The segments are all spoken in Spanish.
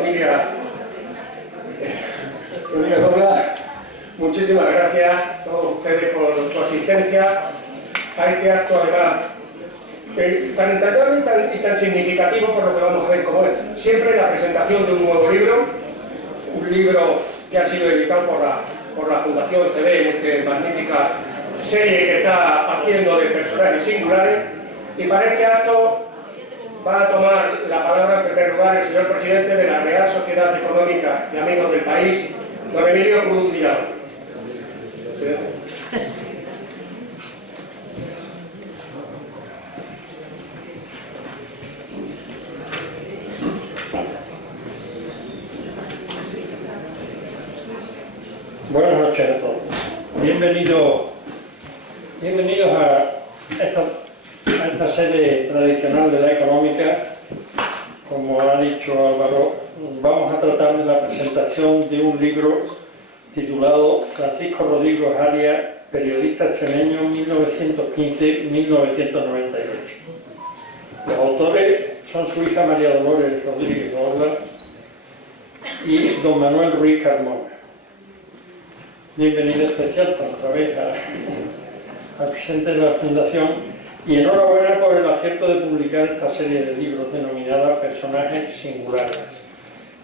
Familia Dobla, muchísimas gracias a todos ustedes por su asistencia a este acto, además tan entrañable y tan significativo por lo que vamos a ver cómo es. Siempre la presentación de un nuevo libro, un libro que ha sido editado por la Fundación CB, en magnífica serie que está haciendo de personajes singulares, y para este acto va a tomar la palabra en primer lugar el señor presidente de la Real Sociedad Económica de Amigos del País, don Emilio Cruz Villalón. Buenas noches a todos. Bienvenidos a esta sede tradicional de la económica. Como ha dicho Álvaro, vamos a tratar de la presentación de un libro titulado Francisco Rodríguez Arias, periodista extremeño 1915-1998. Los autores son su hija María Dolores Rodríguez Orla y don Manuel Ruiz Carmona. Bienvenido especial otra vez al presidente de la Fundación y enhorabuena por el acierto de publicar esta serie de libros denominada Personajes Singulares.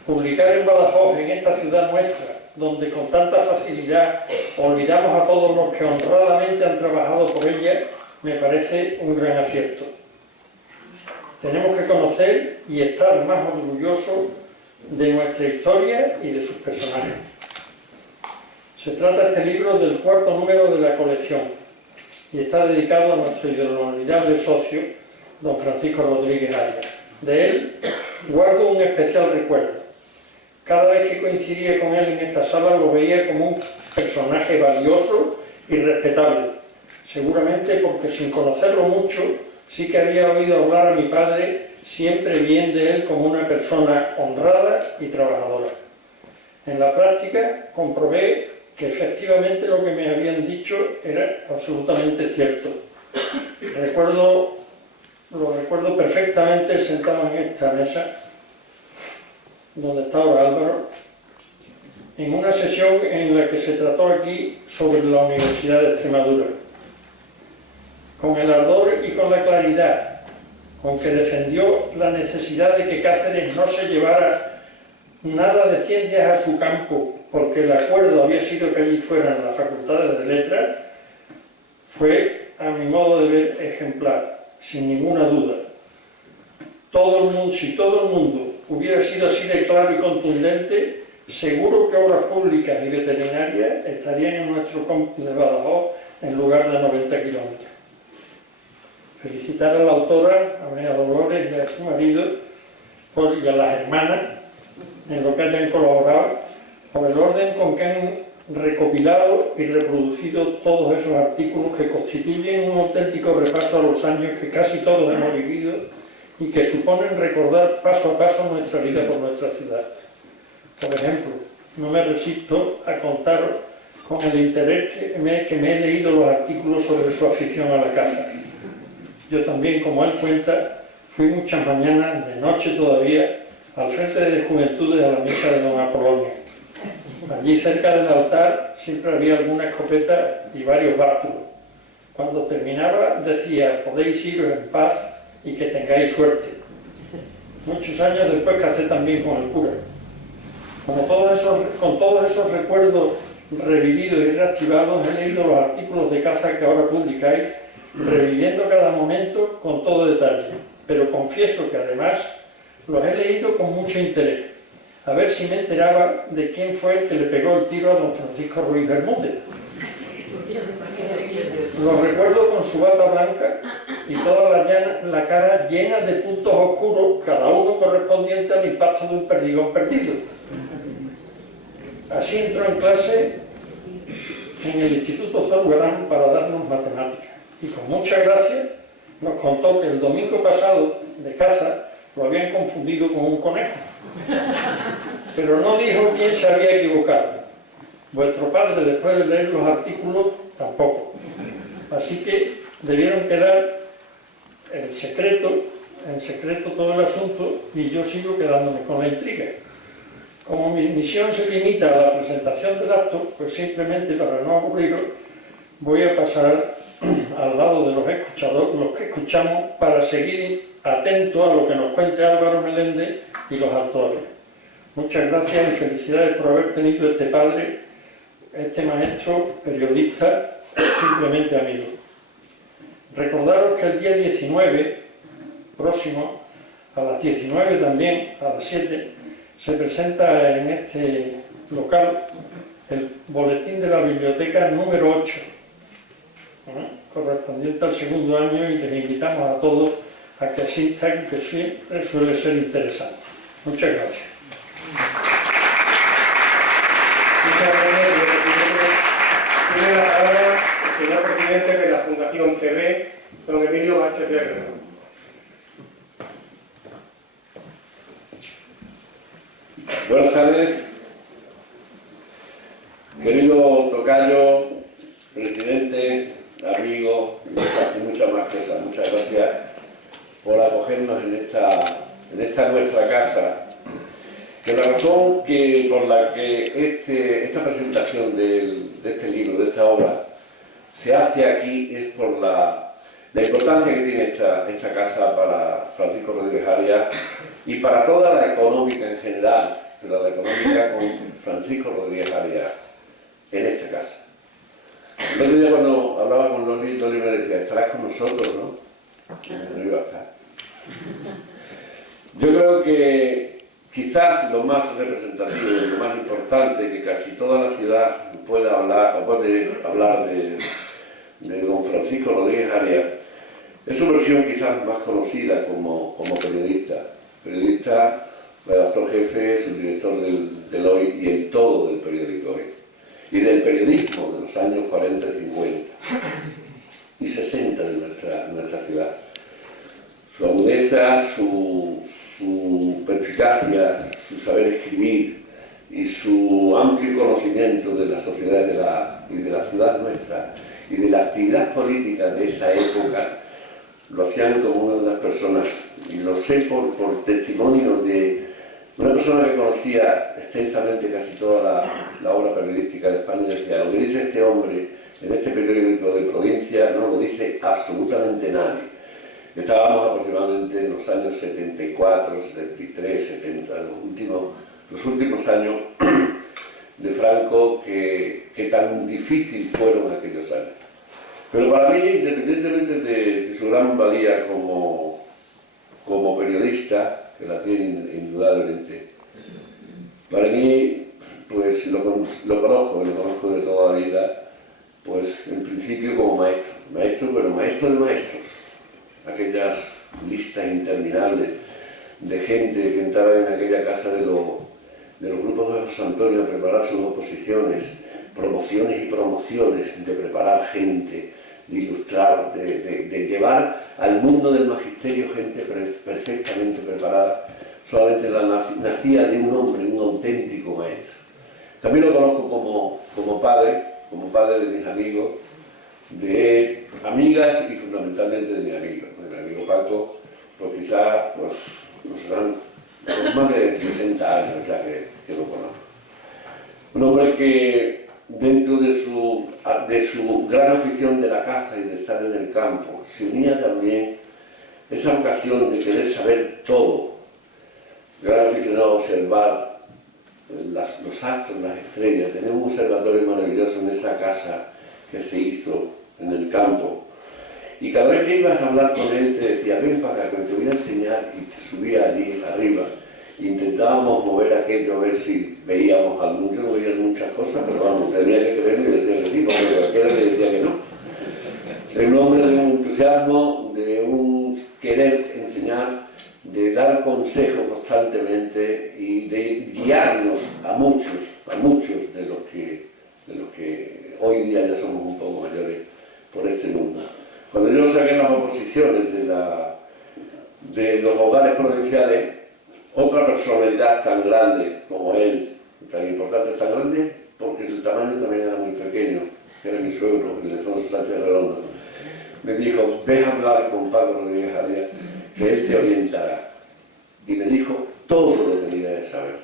Publicar en Badajoz, en esta ciudad nuestra, donde con tanta facilidad olvidamos a todos los que honradamente han trabajado por ella, me parece un gran acierto. Tenemos que conocer y estar más orgullosos de nuestra historia y de sus personajes. Se trata este libro del cuarto número de la colección y está dedicado a nuestro inolvidable socio, don Francisco Rodríguez Arias. De él guardo un especial recuerdo. Cada vez que coincidía con él en esta sala lo veía como un personaje valioso y respetable. Seguramente porque sin conocerlo mucho sí que había oído hablar a mi padre siempre bien de él como una persona honrada y trabajadora. En la práctica comprobé que efectivamente lo que me habían dicho era absolutamente cierto. Lo recuerdo perfectamente sentado en esta mesa, donde está ahora Álvaro, en una sesión en la que se trató aquí sobre la Universidad de Extremadura. Con el ardor y con la claridad con que defendió la necesidad de que Cáceres no se llevara nada de ciencias a su campo, porque el acuerdo había sido que allí fueran las facultades de letras, fue, a mi modo de ver, ejemplar, sin ninguna duda. Si todo el mundo hubiera sido así de claro y contundente, seguro que obras públicas y veterinarias estarían en nuestro campus de Badajoz en lugar de 90 kilómetros. Felicitar a la autora, a María Dolores y a su marido, y a las hermanas, en lo que hayan colaborado, por el orden con que han recopilado y reproducido todos esos artículos que constituyen un auténtico repaso a los años que casi todos hemos vivido y que suponen recordar paso a paso nuestra vida por nuestra ciudad. Por ejemplo, no me resisto a contaros con el interés que me he leído los artículos sobre su afición a la caza. Yo también, como él cuenta, fui muchas mañanas, de noche todavía, al frente de Juventudes a la misa de don Apolonio. Allí cerca del altar siempre había alguna escopeta y varios bártulos. Cuando terminaba decía, podéis iros en paz y que tengáis suerte. Muchos años después casé también con el cura. Con todos esos recuerdos revividos y reactivados he leído los artículos de caza que ahora publicáis, reviviendo cada momento con todo detalle. Pero confieso que además los he leído con mucho interés, a ver si me enteraba de quién fue el que le pegó el tiro a don Francisco Ruiz Bermúdez. Lo recuerdo con su bata blanca y toda la cara llena de puntos oscuros, cada uno correspondiente al impacto de un perdigón perdido. Así entró en clase en el Instituto Zurbarán para darnos matemáticas y con mucha gracia nos contó que el domingo pasado de caza lo habían confundido con un conejo. Pero no dijo quién se había equivocado. Vuestro padre, después de leer los artículos, tampoco. Así que debieron quedar en secreto todo el asunto y yo sigo quedándome con la intriga. Como mi misión se limita a la presentación del acto, pues simplemente para no aburriros, voy a pasar al lado de los que escuchamos, para seguir atentos a lo que nos cuente Álvaro Meléndez y los autores. Muchas gracias y felicidades por haber tenido este padre, este maestro, periodista, simplemente amigo. Recordaros que el día 19, próximo, a las 19 también, a las 7, se presenta en este local el boletín de la biblioteca número 8, correspondiente al segundo año, y les invitamos a todos a que asistan, que siempre suele ser interesante. Muchas gracias. Muchas gracias, señor presidente. Tiene la palabra el señor presidente de la Fundación CB, don Emilio Vázquez de Herrera. Buenas tardes, querido tocayo, presidente, amigo y muchas más cosas. Muchas gracias por acogernos en esta nuestra casa. Que la razón por la que esta presentación de este libro, de esta obra, se hace aquí es por la importancia que tiene esta casa para Francisco Rodríguez Arias y para toda la económica en general, pero la económica con Francisco Rodríguez Arias en esta casa. El otro día cuando hablaba con Loli me decía, estarás con nosotros, ¿no? No iba a estar. Yo creo que quizás lo más representativo y lo más importante que casi toda la ciudad puede hablar de don Francisco Rodríguez Arias es su versión quizás más conocida como periodista, redactor jefe, subdirector del Hoy y el todo del periódico Hoy, y del periodismo de los años 40, 50 y 60 de nuestra ciudad. Su agudeza, su perspicacia, su saber escribir y su amplio conocimiento de la sociedad y de la ciudad nuestra y de la actividad política de esa época lo hacían como una de las personas, y lo sé por testimonio de una persona que conocía extensamente casi toda la obra periodística de España, decía, lo que dice este hombre en este periódico de provincia no lo dice absolutamente nadie. Estábamos aproximadamente en los años 74, 73, 70, los últimos años de Franco, que tan difícil fueron aquellos años. Pero para mí, independientemente de su gran valía como periodista, que la tiene indudablemente, para mí, pues lo conozco de toda la vida, pues en principio como maestro, pero maestro de maestros. Aquellas listas interminables de gente que entraba en aquella casa de los grupos de José Antonio a preparar sus oposiciones, promociones y promociones, de preparar gente, de ilustrar, de llevar al mundo del magisterio gente perfectamente preparada, solamente nacía de un hombre, un auténtico maestro. También lo conozco como padre de mis amigos, de amigas y fundamentalmente de mi amigo Paco, pues quizás serán más de 60 años ya que lo conozco. Un hombre que dentro de su gran afición de la caza y de estar en el campo, se unía también esa vocación de querer saber todo, gran aficionado a observar los astros, las estrellas. Tenemos un observatorio maravilloso en esa casa que se hizo en el campo, y cada vez que ibas a hablar con él te decía, ven para acá, que te voy a enseñar, y te subía allí arriba, e intentábamos mover aquello a ver si veíamos algo. Yo no veía muchas cosas, pero vamos, tenía que creer y decía que sí, porque cualquiera me decía que no. En nombre de un entusiasmo, de un querer enseñar, de dar consejos constantemente y de guiarnos a muchos de los que hoy día ya somos un poco mayores por este mundo. Cuando yo saqué las oposiciones de los hogares provinciales, otra personalidad tan grande como él, tan importante, tan grande, porque el tamaño también era muy pequeño, que era mi suegro, Ildefonso Sánchez Redondo, me dijo, deja hablar con Paco Rodríguez Arias, que él te orientará. Y me dijo todo lo que tenía que saber.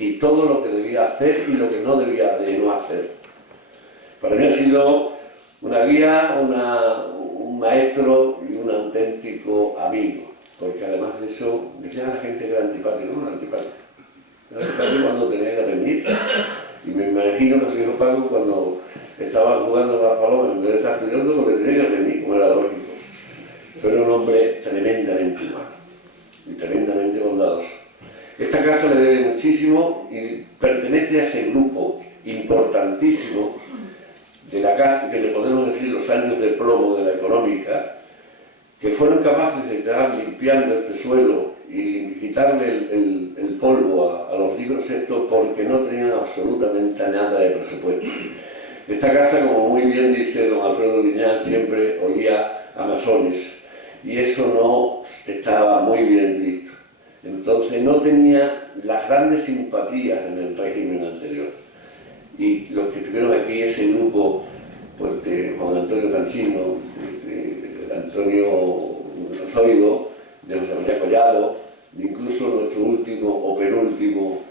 y todo lo que debía hacer y lo que no debía de no hacer. Para mí ha sido una guía, un maestro y un auténtico amigo, porque además de eso, decían a la gente que era antipático, no era antipático. Era antipático cuando tenía que rendir. Y me imagino que su hijo Paco, cuando estaba jugando a las palomas, en vez de estar estudiando, porque tenía que rendir, como era lógico. Pero era un hombre tremendamente humano y tremendamente bondadoso. Esta casa le debe muchísimo y pertenece a ese grupo importantísimo de la casa, que le podemos decir los años de plomo de la económica, que fueron capaces de estar limpiando este suelo y quitarle el polvo a los libros estos porque no tenían absolutamente nada de presupuesto. Esta casa, como muy bien dice don Alfredo Liñán, siempre olía a masones y eso no estaba muy bien visto. Entonces no tenía las grandes simpatías en el régimen anterior. Y los que estuvieron aquí, ese grupo pues, de Juan Antonio Cansino, de Antonio Zoido, de José María Collado, de incluso nuestro último o penúltimo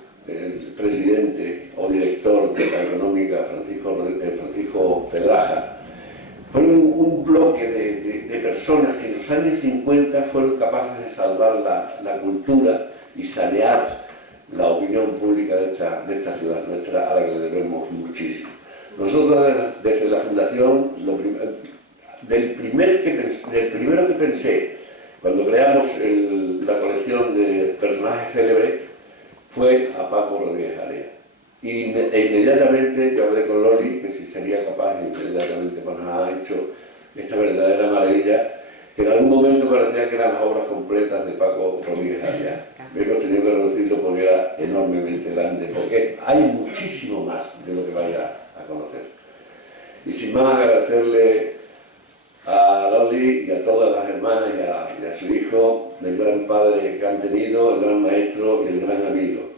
presidente o director de la económica, Francisco Pedraja, fueron un bloque de personas que en los años 50 fueron capaces de salvar la cultura y sanear la opinión pública de esta ciudad nuestra, a la que le debemos muchísimo. Nosotros desde la Fundación, del primero que pensé cuando creamos la colección de personajes célebres fue a Paco Rodríguez Area. E inmediatamente yo hablé con Loli, que si sería capaz, inmediatamente pues nos ha hecho esta verdadera maravilla, que en algún momento parecía que eran las obras completas de Paco Rodríguez Area. Hemos tenido que reducirlo porque era enormemente grande, porque hay muchísimo más de lo que vaya a conocer. Y sin más agradecerle a Loli y a todas las hermanas y a su hijo del gran padre que han tenido, el gran maestro y el gran amigo.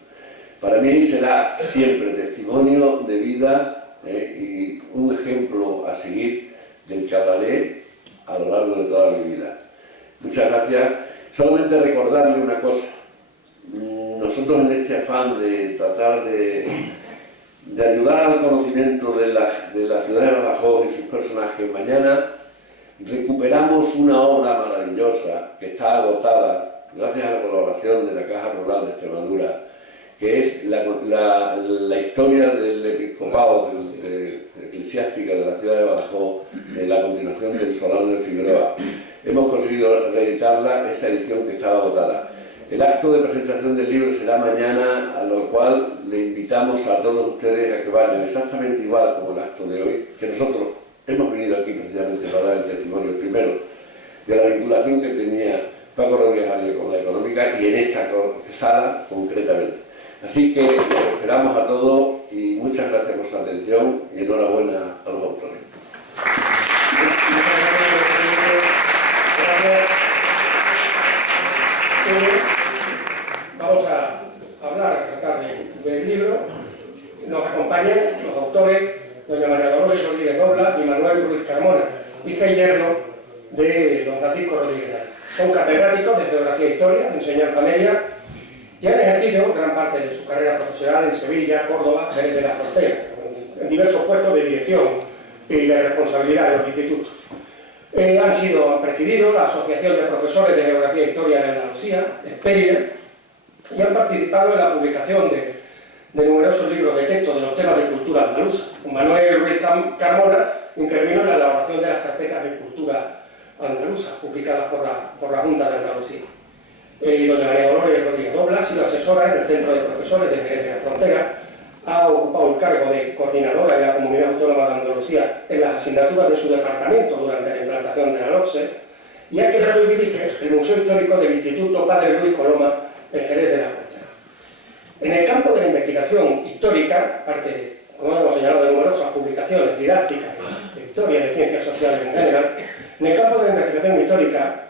Para mí será siempre testimonio de vida y un ejemplo a seguir del que hablaré a lo largo de toda mi vida. Muchas gracias. Solamente recordarle una cosa. Nosotros en este afán de tratar de ayudar al conocimiento de la ciudad de Badajoz y sus personajes, mañana recuperamos una obra maravillosa que está agotada gracias a la colaboración de la Caja Rural de Extremadura, que es la historia del episcopado eclesiástica de la ciudad de Badajoz, de la continuación del Solar de Figueroa. Hemos conseguido reeditarla, esa edición que estaba agotada. El acto de presentación del libro será mañana, a lo cual le invitamos a todos ustedes a que vayan exactamente igual como el acto de hoy, que nosotros hemos venido aquí precisamente para dar el testimonio primero de la vinculación que tenía Paco Rodríguez Area con la económica y en esta sala concretamente. Así que los esperamos a todos y muchas gracias por su atención y enhorabuena a los autores. Vamos a hablar, a tratar del libro. Nos acompañan los autores, doña María Dolores Rodríguez Dobla y Manuel Ruiz Carmona, hija y yerno de don Francisco Rodríguez Area. Son catedráticos de Geografía e Historia, de enseñanza media, y han ejercido gran parte de su carrera profesional en Sevilla, Córdoba, Jerez de la Frontera, en diversos puestos de dirección y de responsabilidad en los institutos. Han presidido la Asociación de Profesores de Geografía e Historia de Andalucía, Esperia, y han participado en la publicación de numerosos libros de texto de los temas de cultura andaluza. Manuel Ruiz Carmona intervino en la elaboración de las carpetas de cultura andaluza, publicadas por la Junta de Andalucía. Y doña María Dolores Rodríguez Dobla ha sido asesora en el Centro de Profesores de Jerez de la Frontera, ha ocupado el cargo de coordinadora en la Comunidad Autónoma de Andalucía en las asignaturas de su departamento durante la implantación de la LOCSE y ha creado y dirige el Museo Histórico del Instituto Padre Luis Coloma en Jerez de la Frontera. En el campo de la investigación histórica, aparte de, como hemos señalado, de numerosas publicaciones didácticas de historia y de ciencias sociales en general, en el campo de la investigación histórica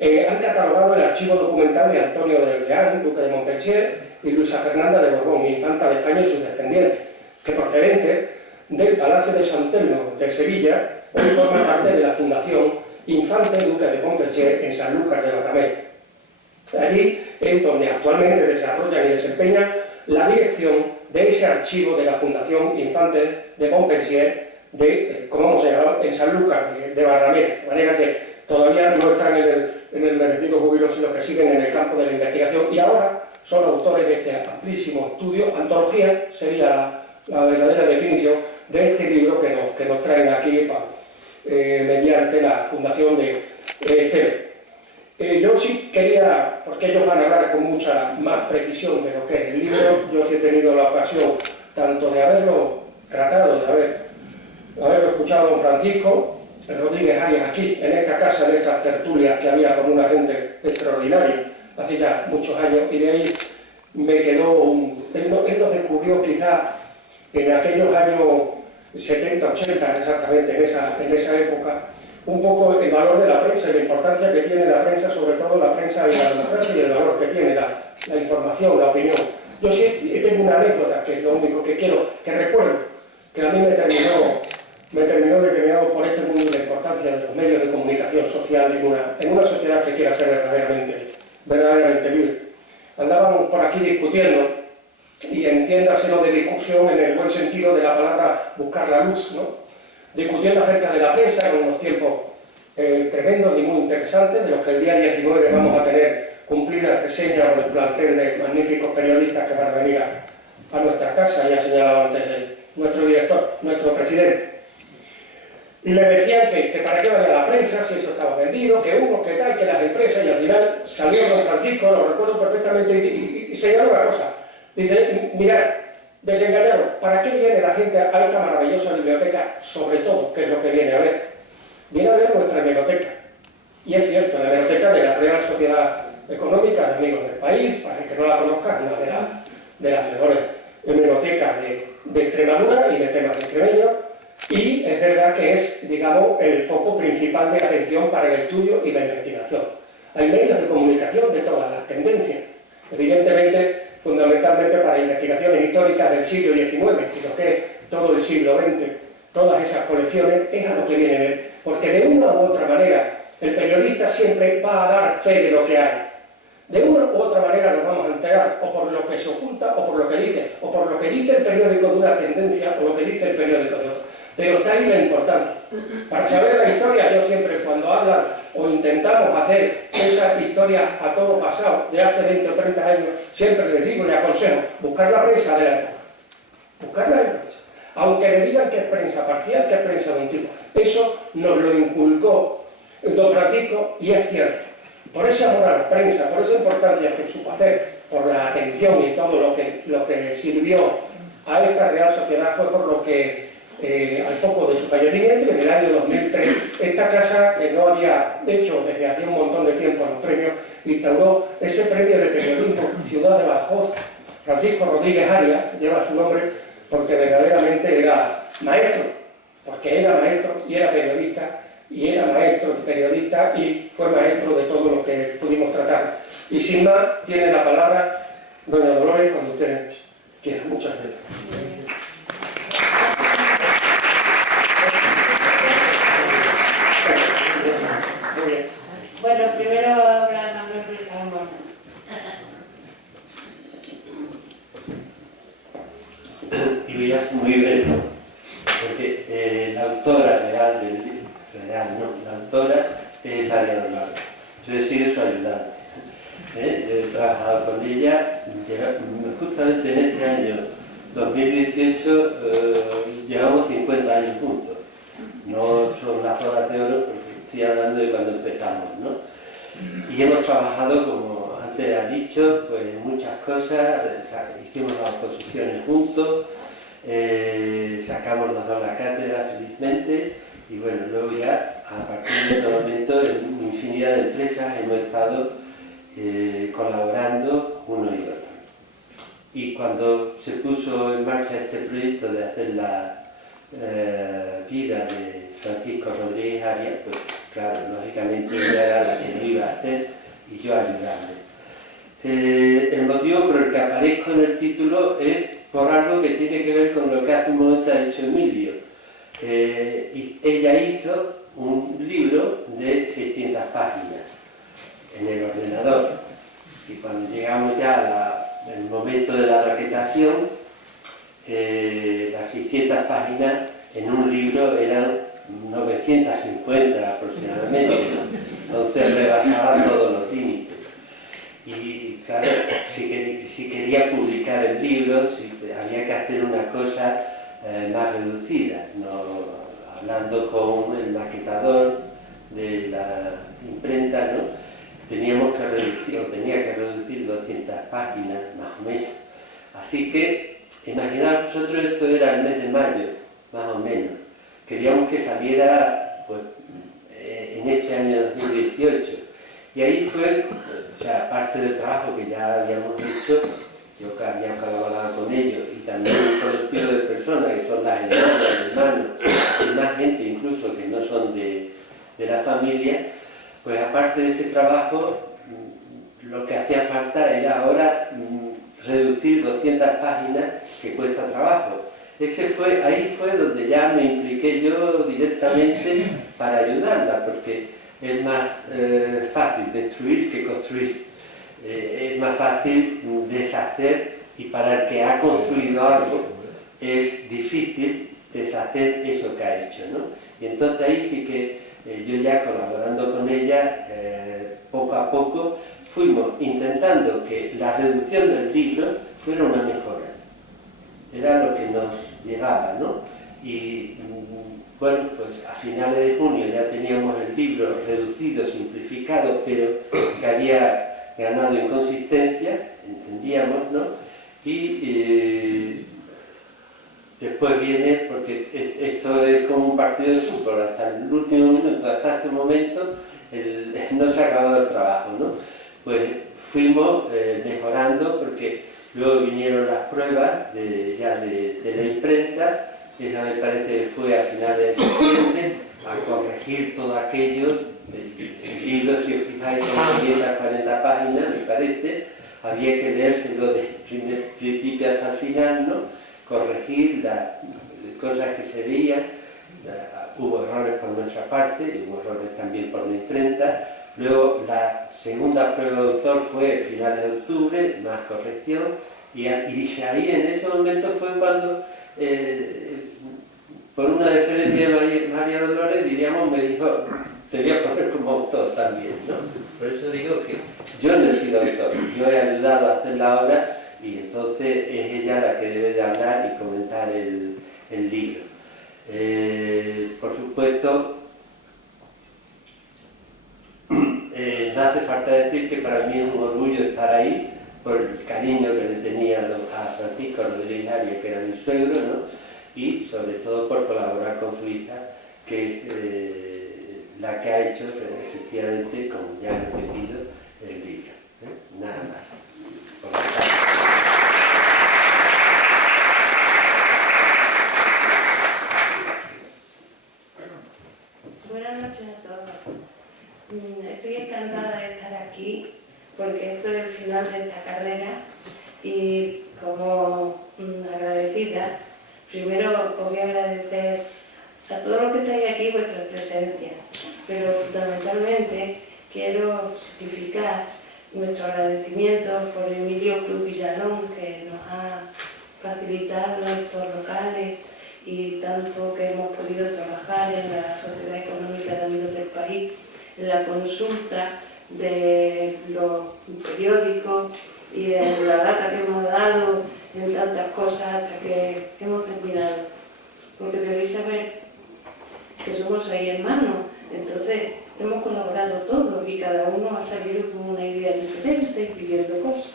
han catalogado el archivo documental de Antonio de Orleán, duque de Montpensier, y Luisa Fernanda de Borbón, infanta de España y sus descendientes, que procedente del Palacio de San Telmo de Sevilla, hoy forma parte de la Fundación Infante Duque de Montpensier en Sanlúcar de Barrameda. Allí es donde actualmente desarrollan y desempeñan la dirección de ese archivo de la Fundación Infantes de Montpensier, como hemos llamado, en San Lucas de Barrameda, de manera que todavía no están en el merecido júbilo, sino que siguen en el campo de la investigación y ahora son autores de este amplísimo estudio. Antología sería la verdadera definición de este libro que nos traen aquí mediante la fundación de CEBE. Yo sí quería, porque ellos van a hablar con mucha más precisión de lo que es el libro, yo sí he tenido la ocasión tanto de haberlo tratado, de haberlo escuchado a don Francisco Rodríguez Arias aquí, en esta casa, en esas tertulias que había con una gente extraordinaria hace ya muchos años, y de ahí me quedó él nos descubrió quizá en aquellos años 70, 80 exactamente, en esa época, un poco el valor de la prensa y la importancia que tiene la prensa, sobre todo la prensa y la democracia, y el valor que tiene la información, la opinión. Yo sí tengo una anécdota, que es lo único que recuerdo, que a mí me terminó determinado por este mundo y la importancia de los medios de comunicación social en una sociedad que quiera ser verdaderamente libre. Andábamos por aquí discutiendo, y entiéndaselo de discusión en el buen sentido de la palabra buscar la luz, ¿no? Discutiendo acerca de la prensa en unos tiempos tremendos y muy interesantes, de los que el día 19 vamos a tener cumplida reseña con el plantel de magníficos periodistas que van a venir a nuestra casa, ya señalaba antes nuestro director, nuestro presidente. Y le decían que para qué vaya la prensa, si eso estaba vendido, que tal, que las empresas, y al final salió don Francisco, lo recuerdo perfectamente, y señaló una cosa. Dice, mirad, desengañaros, ¿para qué viene la gente a esta maravillosa biblioteca? Sobre todo, ¿qué es lo que viene a ver? Viene a ver nuestra hemeroteca. Y es cierto, la hemeroteca de la Real Sociedad Económica de Amigos del País, para el que no la conozca, una de las mejores hemerotecas de Extremadura y de temas extremeños, y es verdad que es, digamos, el foco principal de atención para el estudio y la investigación. Hay medios de comunicación de todas las tendencias, evidentemente, fundamentalmente para investigaciones históricas del siglo XIX, y lo que es todo el siglo XX, todas esas colecciones, es a lo que viene a ver, porque de una u otra manera el periodista siempre va a dar fe de lo que hay. De una u otra manera nos vamos a enterar, o por lo que se oculta, o por lo que dice, o por lo que dice el periódico de una tendencia, o lo que dice el periódico de otro. Pero está ahí la importancia. Para saber la historia, yo siempre cuando hablan o intentamos hacer esa historia a todo pasado de hace 20 o 30 años, siempre les digo y les aconsejo, buscar la prensa de la época. Buscar la prensa. Aunque le digan que es prensa parcial, que es prensa de un tipo. Eso nos lo inculcó don Francisco y es cierto. Por ese amor a la prensa, por esa importancia que supo hacer, por la atención y todo lo que sirvió a esta Real Sociedad, fue por lo que al poco de su fallecimiento, en el año 2003, esta casa, que no había hecho desde hace un montón de tiempo los premios, instauró ese premio de periodismo Ciudad de Badajoz. Francisco Rodríguez Arias lleva su nombre porque verdaderamente era maestro, porque era maestro y era periodista, y era maestro y periodista y fue maestro de todo lo que pudimos tratar. Y sin más, tiene la palabra doña Dolores cuando usted quiera. Muchas gracias. Bueno, primero habla Manuel Ruiz Carmona. Y voy a ser muy breve, porque la autora real del libro, la autora es María Dolores. Yo he sido su ayudante. He trabajado con ella, justamente en este año 2018 llevamos 50 años juntos. No son las horas de oro, porque estoy hablando de cuando empezamos, ¿no? Y hemos trabajado, como antes ha dicho, pues muchas cosas, hicimos las oposiciones juntos, sacamos los dos la cátedra felizmente, y bueno, luego ya, a partir de ese momento, en infinidad de empresas hemos estado colaborando uno y otro. Y cuando se puso en marcha este proyecto de hacer la vida de Francisco Rodríguez Arias, pues claro, lógicamente ella era la que lo iba a hacer y yo ayudarle. El motivo por el que aparezco en el título es por algo que tiene que ver con lo que hace un momento ha dicho Emilio. Y ella hizo un libro de 600 páginas en el ordenador. Y cuando llegamos ya a la el momento de la maquetación, las 600 páginas en un libro eran 950 aproximadamente, ¿no? Entonces rebasaba todos los límites. Y claro, si quería publicar el libro, había que hacer una cosa más reducida, ¿no? Hablando con el maquetador de la imprenta, ¿no? Tenía que reducir 200 páginas más o menos. Así que, imaginaos vosotros, esto era el mes de mayo, más o menos. Queríamos que saliera pues, en este año 2018. Y ahí fue, o sea, aparte del trabajo que ya habíamos hecho, yo que había colaborado con ellos, y también un colectivo de personas que son las hermanos, y más gente incluso que no son de la familia, pues aparte de ese trabajo, lo que hacía falta era ahora reducir 200 páginas que cuesta trabajo. Ahí fue donde ya me impliqué yo directamente para ayudarla, porque es más fácil destruir que construir. Es más fácil deshacer, y para el que ha construido algo es difícil deshacer eso que ha hecho, ¿no? Y entonces ahí sí que yo ya colaborando con ella, poco a poco fuimos intentando que la reducción del libro fuera una mejora. Era lo que nos llegaba, ¿no? Y bueno, pues a finales de junio ya teníamos el libro reducido, simplificado, pero que había ganado en consistencia, entendíamos, ¿no? Y después viene, porque esto es como un partido de fútbol, hasta el último minuto, hasta este momento, no se ha acabado el trabajo, ¿no? Pues fuimos mejorando, porque luego vinieron las pruebas de la imprenta, esa me parece que fue a finales de septiembre, a corregir todo aquello. El libro, si os fijáis, son 540 páginas, me parece, había que leérselo de principio hasta el final, ¿no? Corregir las cosas que se veían, hubo errores por nuestra parte, y hubo errores también por la imprenta. Luego la segunda prueba de autor fue a finales de octubre, más corrección, y ahí en ese momento fue cuando, por una deferencia de María Dolores, diríamos, me dijo: te voy a poner como autor también, ¿no? Por eso digo que yo no he sido autor, yo he ayudado a hacer la obra, y entonces es ella la que debe de hablar y comentar el libro. Por supuesto, no hace falta decir que para mí es un orgullo estar ahí, por el cariño que le tenía a Francisco Rodríguez Arias, que era mi suegro, ¿no? Y sobre todo por colaborar con su hija, que es la que ha hecho efectivamente, como ya he repetido, el libro. Nada más. Por la tarde. Buenas noches a todos. Estoy encantada de estar aquí porque esto es el final de esta carrera y como agradecida, primero os voy a agradecer a todos los que estáis aquí vuestra presencia, pero fundamentalmente quiero significar nuestro agradecimiento por Emilio Cruz Villalón, que nos ha facilitado estos locales y tanto que hemos podido trabajar en la Sociedad Económica de Amigos del País, en la consulta de los periódicos y en la data que hemos dado, en tantas cosas hasta que hemos terminado. Porque debéis saber que somos 6 hermanos, entonces hemos colaborado todos y cada uno ha salido con una idea diferente y pidiendo cosas.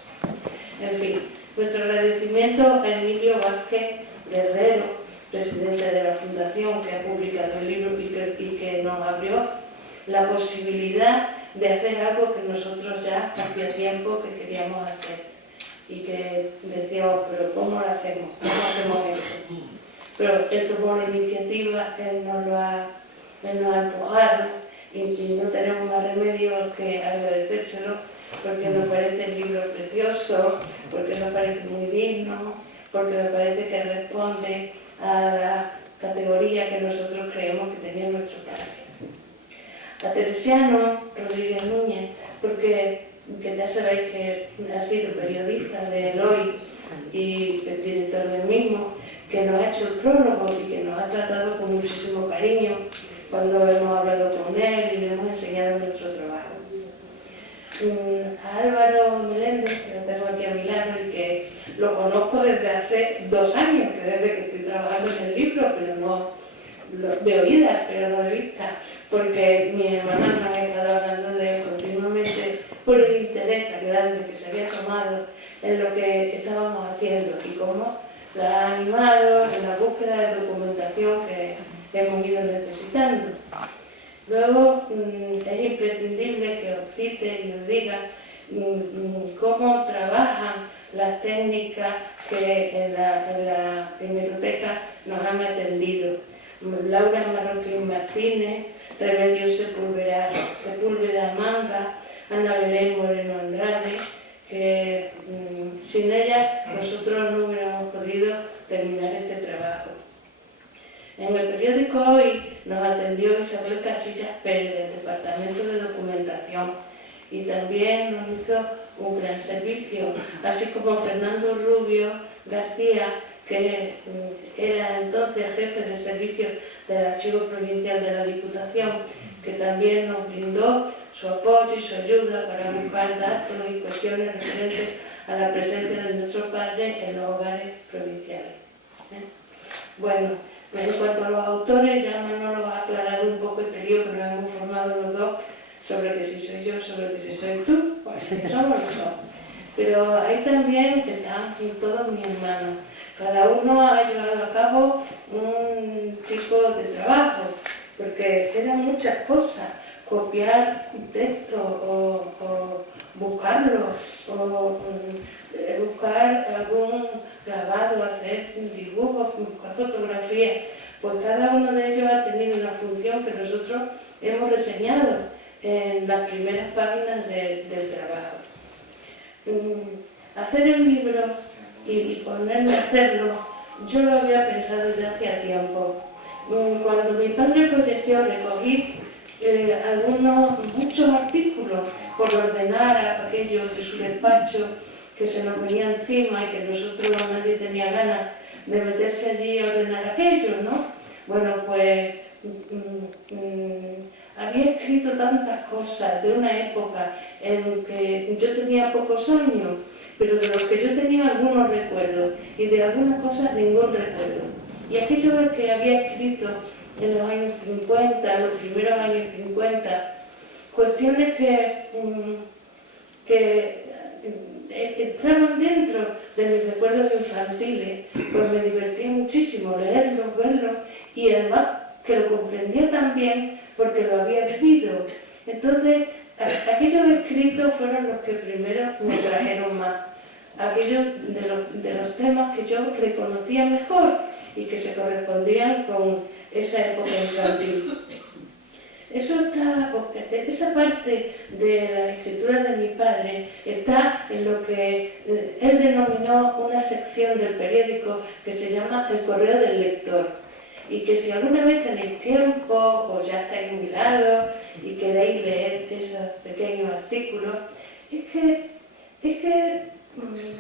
En fin, nuestro agradecimiento a Emilio Vázquez Guerrero, presidente de la Fundación, que ha publicado el libro y que nos abrió la posibilidad de hacer algo que nosotros ya hacía tiempo que queríamos hacer y que decíamos, pero ¿cómo lo hacemos? ¿Cómo hacemos esto? Pero él tomó la iniciativa, él nos ha empujado y no tenemos más remedio que agradecérselo, porque nos parece el libro precioso, porque nos parece muy digno, porque me parece que responde a la categoría que nosotros creemos que tenía nuestro padre. A Teresiano Rodríguez Núñez, porque que ya sabéis que ha sido periodista de El Hoy y el director del mismo, que nos ha hecho el prólogo y que nos ha tratado con muchísimo cariño cuando hemos hablado con él y le hemos enseñado nuestro trabajo. A Álvaro Meléndez, que lo tengo aquí a mi lado y que lo conozco desde hace 2 años, que desde que estoy trabajando en el libro, pero no de oídas, pero no de vista, porque mi hermana nos ha estado hablando de él continuamente por el interés tan grande que se había tomado en lo que estábamos haciendo y cómo la ha animado en la búsqueda de documentación que hemos ido necesitando. Luego es imprescindible que os cite y os diga cómo trabajan las técnicas que en la hemeroteca nos han atendido. Laura Marroquín Martínez, Remedios Sepúlveda Manga, Ana Belén Moreno Andrade, que sin ellas nosotros no hubiéramos podido terminar este trabajo. En el periódico Hoy nos atendió Isabel Casillas Pérez del Departamento de Documentación y también nos hizo un gran servicio, así como Fernando Rubio García, que era entonces jefe de servicios del Archivo Provincial de la Diputación, que también nos brindó su apoyo y su ayuda para buscar datos y cuestiones referentes a la presencia de nuestros padres en los hogares provinciales. Bueno, en cuanto a los autores, ya Manolo ha aclarado un poco este lío que nos hemos formado los dos sobre que si soy yo, sobre que si soy tú, pues somos los dos. Pero ahí también están todos mis hermanos. Cada uno ha llevado a cabo un tipo de trabajo, porque eran muchas cosas, copiar un texto o buscarlo, o buscar algún grabado, hacer dibujos, buscar fotografías, pues cada uno de ellos ha tenido una función que nosotros hemos reseñado en las primeras páginas del trabajo. Hacer el libro y ponerme a hacerlo, yo lo había pensado desde hacía tiempo. Cuando mi padre falleció, recogí muchos artículos por ordenar aquello de su despacho que se nos venía encima y que nosotros nadie tenía ganas de meterse allí a ordenar aquello, ¿no? Bueno, pues había escrito tantas cosas de una época en que yo tenía pocos años, pero de los que yo tenía algunos recuerdos y de algunas cosas ningún recuerdo. Y aquello que había escrito en los años 50, en los primeros años 50, cuestiones que entraban dentro de mis recuerdos infantiles, pues me divertía muchísimo leerlos, verlos y además que lo comprendía también porque lo había vivido. Entonces, aquellos escritos fueron los que primero me trajeron más, aquellos de los temas que yo reconocía mejor y que se correspondían con esa época infantil. Esa parte de la escritura de mi padre está en lo que él denominó una sección del periódico que se llama El Correo del Lector, y que si alguna vez tenéis tiempo o ya estáis jubilados y queréis leer esos pequeños artículos, es que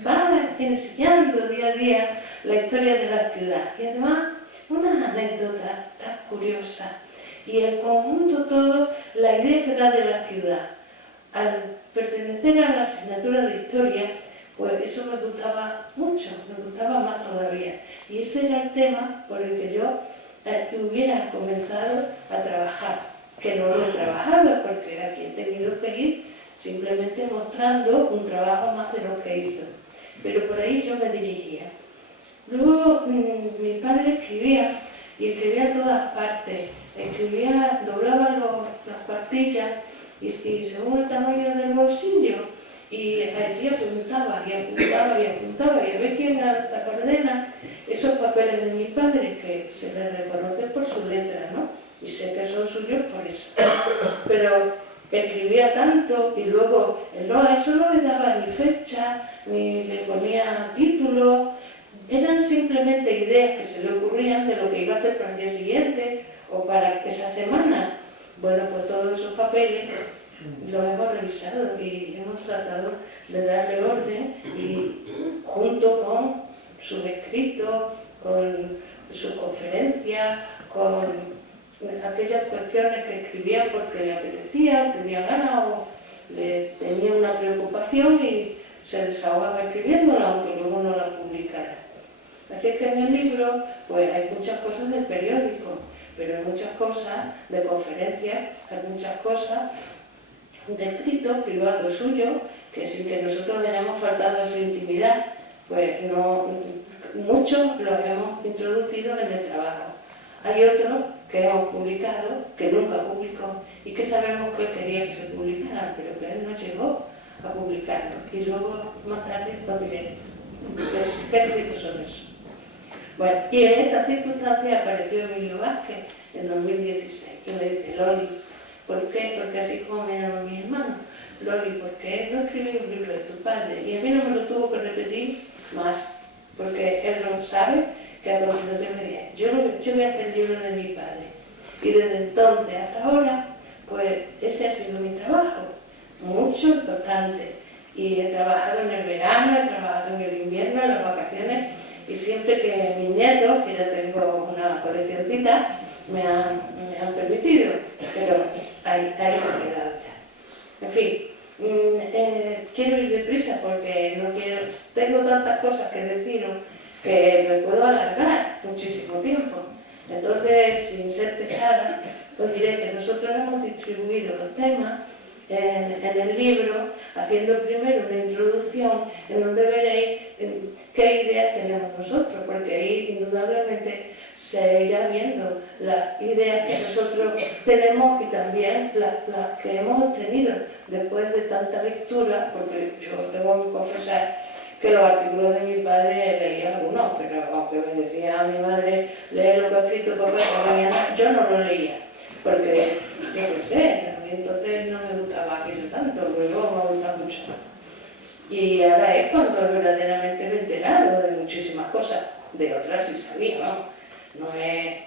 va enseñando día a día la historia de la ciudad y además unas anécdotas tan curiosas y el conjunto todo, la idea que da de la ciudad. Al pertenecer a la asignatura de historia, pues eso me gustaba mucho, me gustaba más todavía. Y ese era el tema por el que yo hubiera comenzado a trabajar, que no lo he trabajado porque aquí he tenido que ir simplemente mostrando un trabajo más de lo que hizo. Pero por ahí yo me dirigía. Luego mi padre escribía, y escribía en todas partes. Escribía, doblaba las cuartillas y según el tamaño del bolsillo, y allí apuntaba y apuntaba y apuntaba, y a ver quién la ordena esos papeles de mi padre, que se les reconoce por su letra, ¿no? Y sé que son suyos por eso. Pero escribía tanto y luego a eso no le daba ni fecha, ni le ponía título, eran simplemente ideas que se le ocurrían de lo que iba a hacer para el día siguiente o para esa semana. Bueno, pues todos esos papeles los hemos revisado y hemos tratado de darle orden y junto con sus escritos, con sus conferencias, con aquellas cuestiones que escribía porque le apetecía, tenía ganas o tenía una preocupación y se desahogaba escribiéndola, aunque luego no la publicara. Así es que en el libro pues hay muchas cosas del periódico, pero hay muchas cosas de conferencias, hay muchas cosas de escritos privados suyos, que sin que nosotros le hayamos faltado a su intimidad, pues no, muchos los hemos introducido en el trabajo. Hay otros que hemos publicado, que nunca publicó, y que sabemos que él quería que se publicaran, pero que él no llegó a publicarlos. Y luego, más tarde, os diré qué escritos son esos. Bueno, y en esta circunstancia apareció Emilio Vázquez en 2016, que me dice: Loli, ¿por qué? Porque así como me llaman mis hermanos. Loli, ¿por qué no escribí un libro de tu padre? Y a mí no me lo tuvo que repetir más, porque él no sabe que a continuación me decía: yo voy a hacer el libro de mi padre. Y desde entonces hasta ahora, pues ese ha sido mi trabajo, mucho y constante. Y he trabajado en el verano, he trabajado en el invierno, en las vacaciones, y siempre que mis nietos, que ya tengo una coleccioncita, me han permitido, pero ahí se ha quedado ya. En fin, quiero ir deprisa porque no quiero, tengo tantas cosas que deciros que me puedo alargar muchísimo tiempo. Entonces, sin ser pesada, os diré que nosotros hemos distribuido los temas en el libro, haciendo primero una introducción en donde veréis qué ideas tenemos nosotros, porque ahí indudablemente se irá viendo las ideas que nosotros tenemos y también las que hemos obtenido después de tanta lectura, porque yo tengo que confesar que los artículos de mi padre leía algunos, pero aunque me decía a mi madre: lee lo que ha escrito papá esta mañana, yo no lo leía, porque yo qué sé, entonces no me gustaba aquello tanto, luego me gusta mucho más. Y ahora es cuando verdaderamente me he enterado de muchísimas cosas, de otras sí sabía, vamos, no es...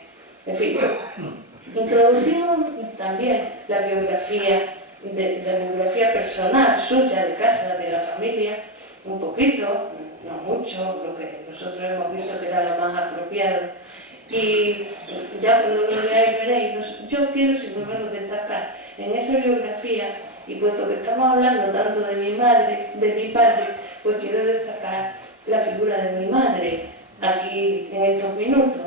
En fin, introducimos también la biografía personal suya, de casa, de la familia, un poquito, no mucho, lo que nosotros hemos visto que era lo más apropiado. Y ya cuando lo leáis veréis, yo quiero sin embargo destacar en esa biografía, y puesto que estamos hablando tanto de mi madre, de mi padre, pues quiero destacar la figura de mi madre aquí en estos minutos,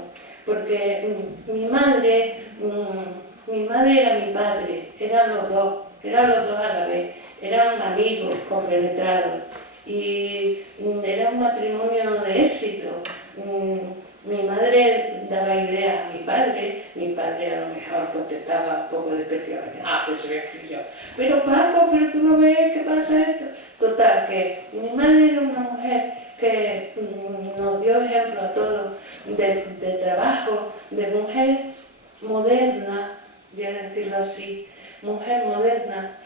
porque mi madre era mi padre, eran los dos a la vez, eran amigos compenetrados y era un matrimonio de éxito. Mi madre daba ideas a mi padre a lo mejor contestaba un poco despectivamente: pues soy yo. Pero Paco, pero tú no ves qué pasa esto. Total, que mi madre era una mujer que nos dio ejemplo a todos de trabajo, de mujer moderna, voy a decirlo así, mujer moderna,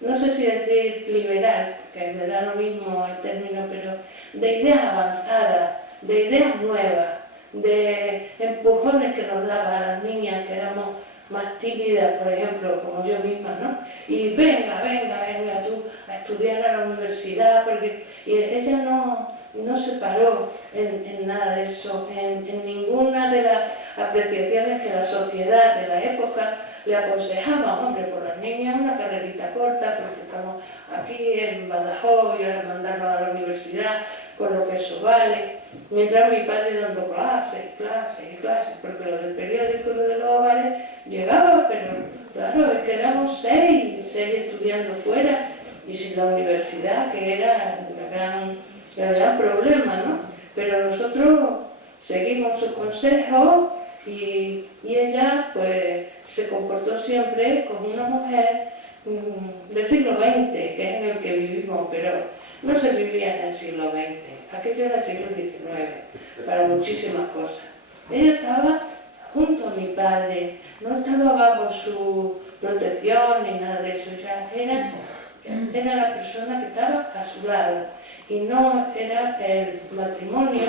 no sé si decir liberal, que me da lo mismo el término, pero de ideas avanzadas, de ideas nuevas, de empujones que nos daba a las niñas que éramos más tímidas, por ejemplo, como yo misma, ¿no? Y venga tú a estudiar a la universidad, porque y ella no se paró en nada de eso, en ninguna de las apreciaciones que la sociedad de la época le aconsejaba. Hombre, por las niñas una carrerita corta, porque estamos aquí en Badajoz y ahora mandarnos a la universidad con lo que eso vale. Mientras mi padre dando clases, porque lo del periódico y lo de los hogares llegaba, pero claro, es que éramos seis estudiando fuera, y sin la universidad, que era el gran problema, ¿no? Pero nosotros seguimos su consejo y ella pues se comportó siempre como una mujer del siglo XX, que es en el que vivimos, pero no se vivía en el siglo XX, aquello era el siglo XIX, para muchísimas cosas. Ella estaba junto a mi padre, no estaba bajo su protección ni nada de eso, ya era la persona que estaba a su lado, y no era el matrimonio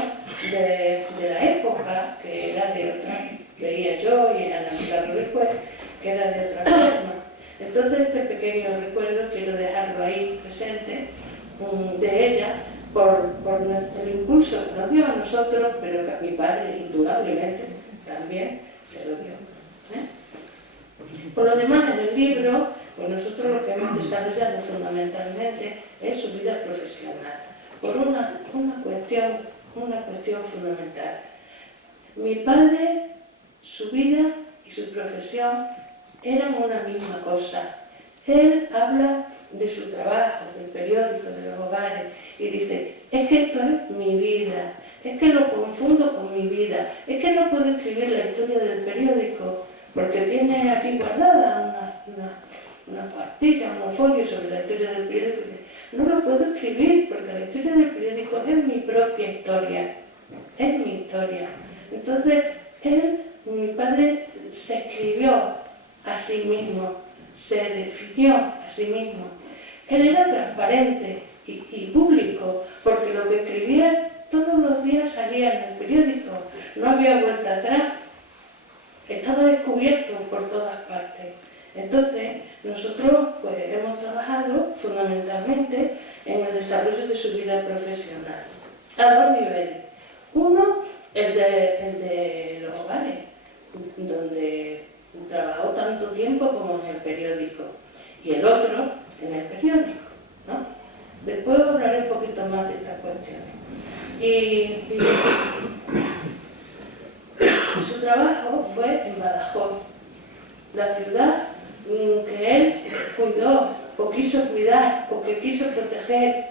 de la época, que era de otra, veía yo y analizarlo después, que era de otra forma. Entonces este nosotros, pero que a mi padre indudablemente también se lo dio. Por lo demás, en el libro, pues nosotros lo que hemos desarrollado fundamentalmente es su vida profesional, por una cuestión fundamental. Mi padre, su vida y su profesión eran una misma cosa. Él habla de su trabajo, del periódico, de los hogares, y dice, es que esto es mi vida, es que lo confundo con mi vida, es que no puedo escribir la historia del periódico porque tiene aquí guardada una partilla, unos folios sobre la historia del periódico. No lo puedo escribir porque la historia del periódico es mi propia historia, es mi historia. Entonces, mi padre, se escribió a sí mismo, se definió a sí mismo. Él era transparente y público, porque lo que escribía todos los días salía en el periódico, no había vuelta atrás, estaba descubierto por todas partes. Entonces, nosotros pues, hemos trabajado fundamentalmente en el desarrollo de su vida profesional, a dos niveles. Uno, el de los hogares, donde trabajó tanto tiempo como en el periódico, y el otro en el periódico, ¿no? Después hablaré un poquito más de estas cuestiones. Y su trabajo fue en Badajoz, la ciudad que él cuidó, o quiso cuidar, o que quiso proteger,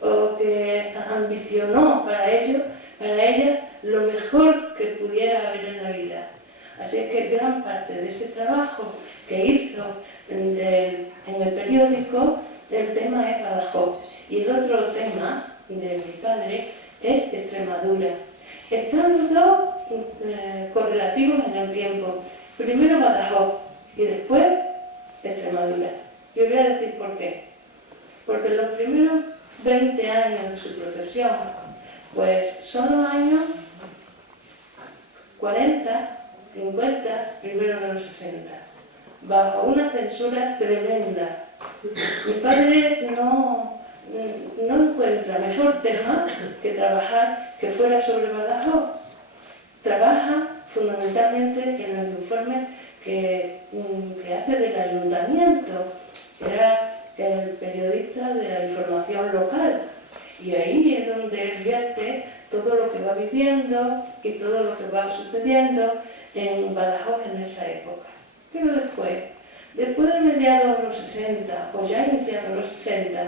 o que ambicionó para ella lo mejor que pudiera haber en la vida. Así es que gran parte de ese trabajo que hizo en el periódico, el tema es Badajoz. Y el otro tema de mi padre es Extremadura. Están los dos correlativos en el tiempo. Primero Badajoz y después Extremadura. Yo voy a decir por qué. Porque los primeros 20 años de su profesión, pues son los años 40, 50, primero de los 60, bajo una censura tremenda. Mi padre no encuentra mejor tema que trabajar que fuera sobre Badajoz. Trabaja fundamentalmente en los informes que hace del ayuntamiento. Era el periodista de la información local, y ahí es donde él vierte todo lo que va viviendo y todo lo que va sucediendo en Badajoz en esa época. Pero después de mediados de los 60, o ya iniciados los 60,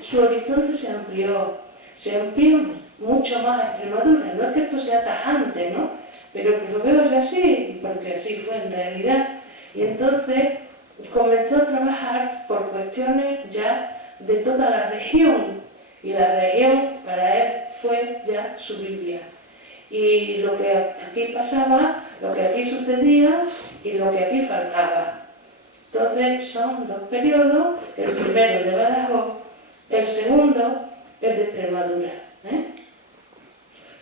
su horizonte se amplió mucho más a Extremadura. No es que esto sea tajante, ¿no? Pero que lo veo yo así, porque así fue en realidad. Y entonces comenzó a trabajar por cuestiones ya de toda la región, y la región para él fue ya su Biblia. Y lo que aquí pasaba, lo que aquí sucedía y lo que aquí faltaba. Entonces son dos periodos, el primero de Badajoz, el segundo es de Extremadura.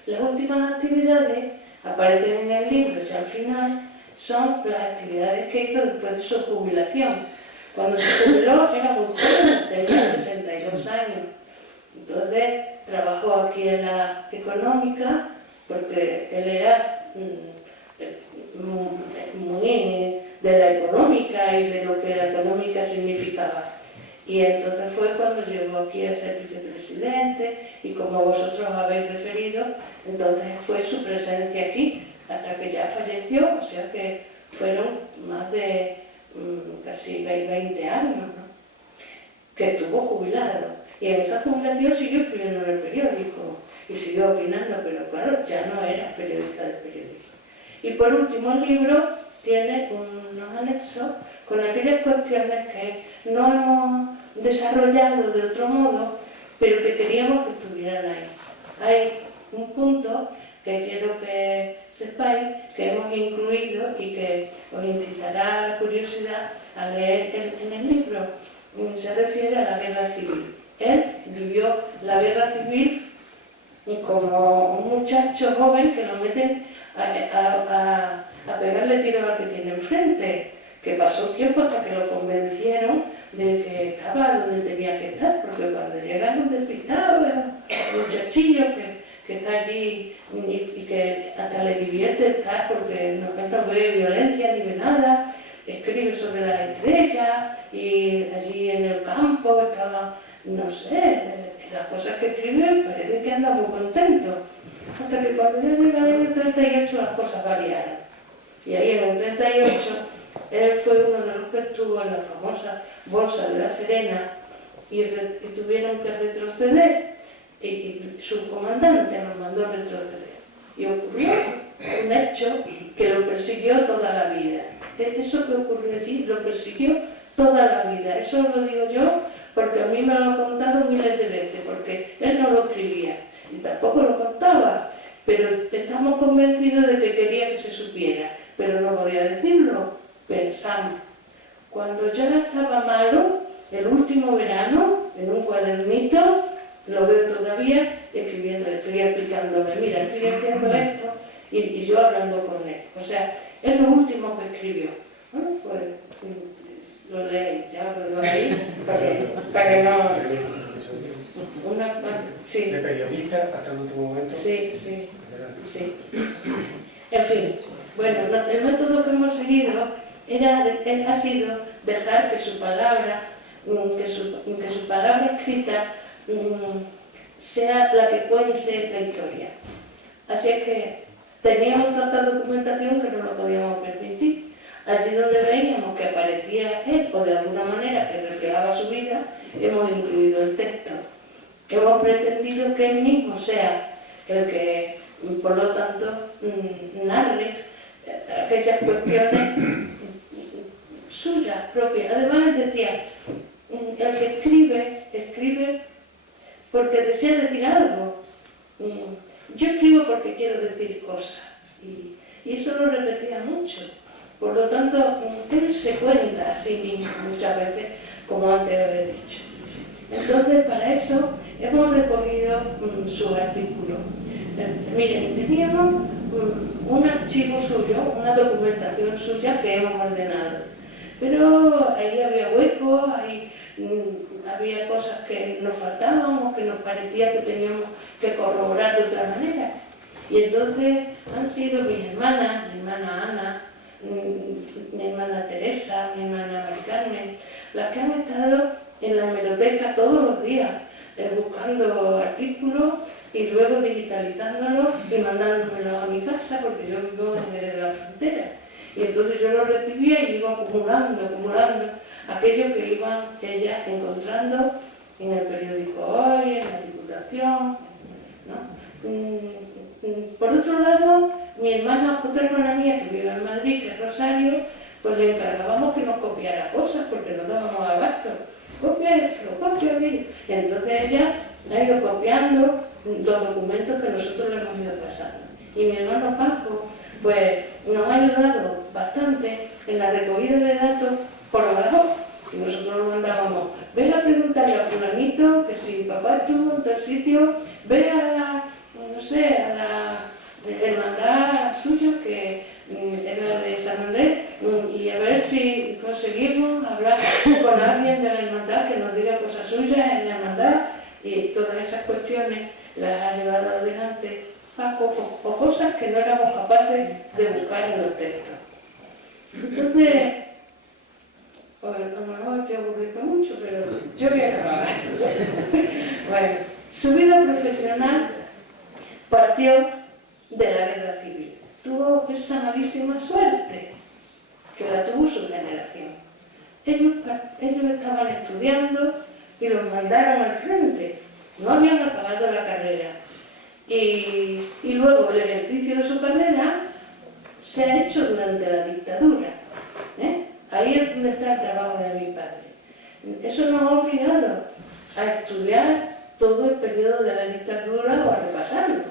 Las últimas actividades aparecen en el libro y al final son las actividades que hizo después de su jubilación. Cuando se jubiló era muy joven, tenía 62 años. Entonces trabajó aquí en la económica, porque él era muy de la económica y de lo que la económica significaba. Y entonces fue cuando llegó aquí a ser vicepresidente, y como vosotros habéis referido, entonces fue su presencia aquí, hasta que ya falleció, o sea que fueron más de casi 20 años, ¿no? Que estuvo jubilado. Y en esa jubilación siguió escribiendo en el periódico y siguió opinando, pero claro, ya no era periodista del periódico. Y por último, el libro tiene unos anexos con aquellas cuestiones que no hemos desarrollado de otro modo, pero que queríamos que estuvieran ahí. Hay un punto que quiero que sepáis que hemos incluido y que os incitará la curiosidad a leer en el libro. Se refiere a la guerra civil. Él vivió la guerra civil como un muchacho joven que lo meten a pegarle tiros al que tiene enfrente, que pasó tiempo hasta que lo convencieron de que estaba donde tenía que estar, porque cuando llegaron despistados, eran muchachillos que está allí y que hasta le divierte estar porque no ve violencia ni ve nada, escribe sobre las estrellas y allí en el campo estaba, no sé, las cosas que escribe parece que anda muy contento. Hasta que cuando ya llega el año 38 las cosas variaron. Y ahí en el 38 él fue uno de los que estuvo en la famosa Bolsa de La Serena y tuvieron que retroceder y su comandante nos mandó retroceder. Y ocurrió un hecho que lo persiguió toda la vida. Eso que ocurrió allí lo persiguió toda la vida. Eso lo digo yo porque a mí me lo han contado miles de veces, porque él no lo escribía y tampoco lo contaba, pero estamos convencidos de que quería que se supiera, pero no podía decirlo. Pensamos, cuando ya estaba malo, el último verano, en un cuadernito, lo veo todavía escribiendo, estoy explicándome, mira, estoy haciendo esto, y yo hablando con él. O sea, es lo último que escribió. Bueno, pues lo leéis, ya lo digo ahí, para que no... Sí. De periodista hasta el último momento. Sí. En fin, bueno, el método que hemos seguido ha sido dejar que su palabra, que su palabra escrita sea la que cuente la historia. Así es que teníamos tanta documentación que no lo podíamos permitir. Allí donde veíamos que aparecía él, o de alguna manera que reflejaba su vida, hemos incluido el texto. Hemos pretendido que él mismo sea el que, por lo tanto, narre aquellas cuestiones suyas, propias. Además, él decía, el que escribe porque desea decir algo. Yo escribo porque quiero decir cosas. Y eso lo repetía mucho. Por lo tanto, él se cuenta a sí mismo muchas veces, como antes he dicho. Entonces, para eso hemos recogido sus artículos. Miren, teníamos un archivo suyo, una documentación suya que hemos ordenado. Pero ahí había huecos, ahí había cosas que nos faltaban o que nos parecía que teníamos que corroborar de otra manera. Y entonces han sido mis hermanas, mi hermana Ana, mi hermana Teresa, mi hermana Mari Carmen, las que han estado en la hemeroteca todos los días, buscando artículos y luego digitalizándolos y mandándomelos a mi casa, porque yo vivo en Jerez de la Frontera. Y entonces yo los recibía y iba acumulando aquello que iban ellas encontrando en el periódico Hoy, en la Diputación, ¿no? Por otro lado, otra hermana mía que vive en Madrid, que es Rosario, pues le encargábamos que nos copiara cosas porque no dábamos abasto. Copia esto, copia aquello. Y entonces ella ha ido copiando los documentos que nosotros le hemos ido pasando. Y mi hermano Paco, pues nos ha ayudado bastante en la recogida de datos por Badajoz. Y nosotros nos mandábamos, ve a preguntarle a fulanito que si papá estuvo en tal sitio, ve a la, no sé, a la hermandad suya, que era de San Andrés, y a ver si conseguimos hablar con alguien de la hermandad que nos diga cosas suyas en la hermandad, y todas esas cuestiones las ha llevado adelante Paco, o cosas que no éramos capaces de buscar en los textos. Entonces, pues a lo mejor te aburriste mucho, pero yo voy a acabar. Bueno, su vida profesional partió de la guerra civil. Tuvo esa malísima suerte que la tuvo su generación. Ellos estaban estudiando y los mandaron al frente. No habían acabado la carrera. Y luego el ejercicio de su carrera se ha hecho durante la dictadura. Ahí es donde está el trabajo de mi padre. Eso nos ha obligado a estudiar todo el periodo de la dictadura o a repasarlo,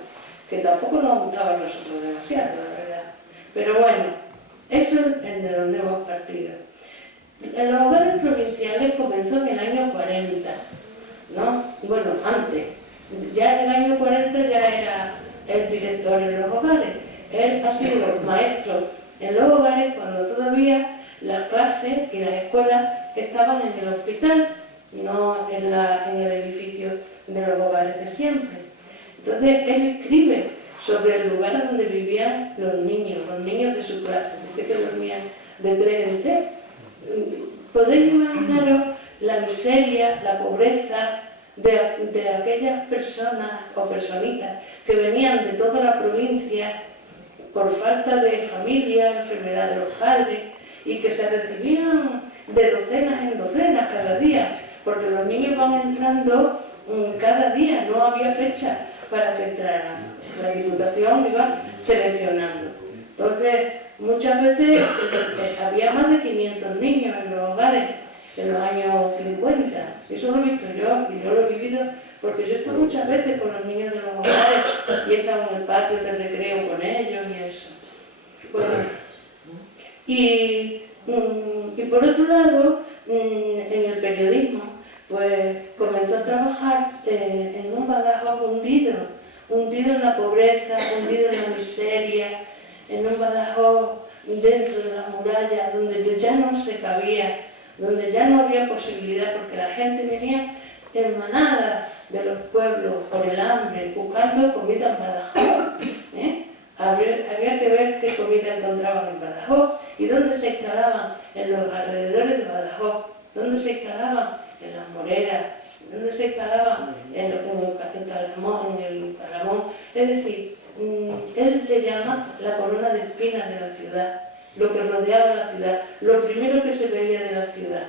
que tampoco nos gustaba a nosotros demasiado, la verdad. Pero bueno, eso es de donde hemos partido. En los hogares provinciales comenzó en el año 40, ¿no? Bueno, antes. Ya en el año 40 ya era el director en los hogares. Él ha sido maestro en los hogares cuando todavía las clases y las escuelas estaban en el hospital, no en el edificio de los hogares de siempre. Entonces él escribe sobre el lugar donde vivían los niños de su clase, dice que dormían de 3 en 3. Podéis imaginaros la miseria, la pobreza de aquellas personas o personitas que venían de toda la provincia por falta de familia, enfermedad de los padres, y que se recibían de docenas en docenas cada día, porque los niños van entrando cada día, no había fecha para que entraran. La Diputación iba seleccionando. Entonces, muchas veces había más de 500 niños en los hogares en los años 50. Eso lo he visto yo y yo lo he vivido porque yo he estado muchas veces con los niños de los hogares y he estado en el patio de recreo con ellos y eso. Bueno, y por otro lado, en el periodismo, pues comenzó a trabajar en un Badajoz hundido en la pobreza, hundido en la miseria, en un Badajoz dentro de las murallas, donde ya no se cabía, donde ya no había posibilidad, porque la gente venía en manada de los pueblos por el hambre, buscando comida en Badajoz. Había que ver qué comida encontraban en Badajoz y dónde se instalaban, en los alrededores de Badajoz, dónde se instalaban, en las moreras, dónde se instalaban, en el Calamón. Es decir, él le llama la corona de espinas de la ciudad, lo que rodeaba la ciudad, lo primero que se veía de la ciudad.